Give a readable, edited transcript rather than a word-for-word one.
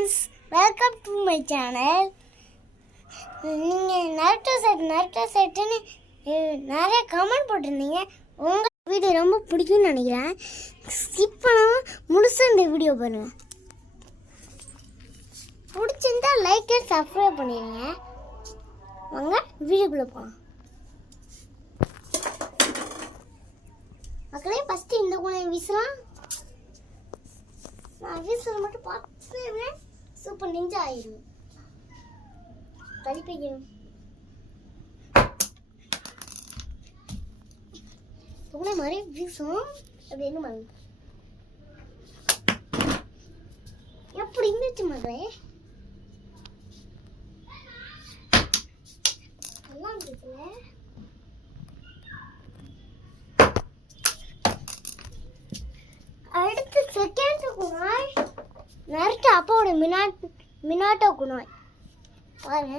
Friends, welcome to my channel. நீங்கள் Naruto செட்டுன்னு நிறைய comment போட்டிருந்தீங்க. உங்கள் வீடியோ ரொம்ப பிடிக்கும்னு நினைக்கிறேன். ஸ்கிப் பண்ணாமல் முழுசாக இந்த வீடியோ பாருங்கள். பிடிச்சிருந்தா லைக் அண்ட் சப்ஸ்கிரைப் பண்ணிடுங்க. வாங்க வீடியோக்குள்ளே போகலாம். மக்களே, ஃபஸ்ட்டு இந்த குணை வீசலாம். நான் வீசுறது மட்டும் பார்த்து சூப்பர் நிஞ்சா ஆயிடும். தலிப்பையும் துணை மாதிரி வீசும் அப்படின்னு மாதிரி எப்படி இருந்துச்சு மகளே? நல்லா இருந்துச்சுல. அடுத்து செகண்ட் குணாய் நருட்டோ அப்பாவோட மினாட்டோ குணாய் பாருங்க.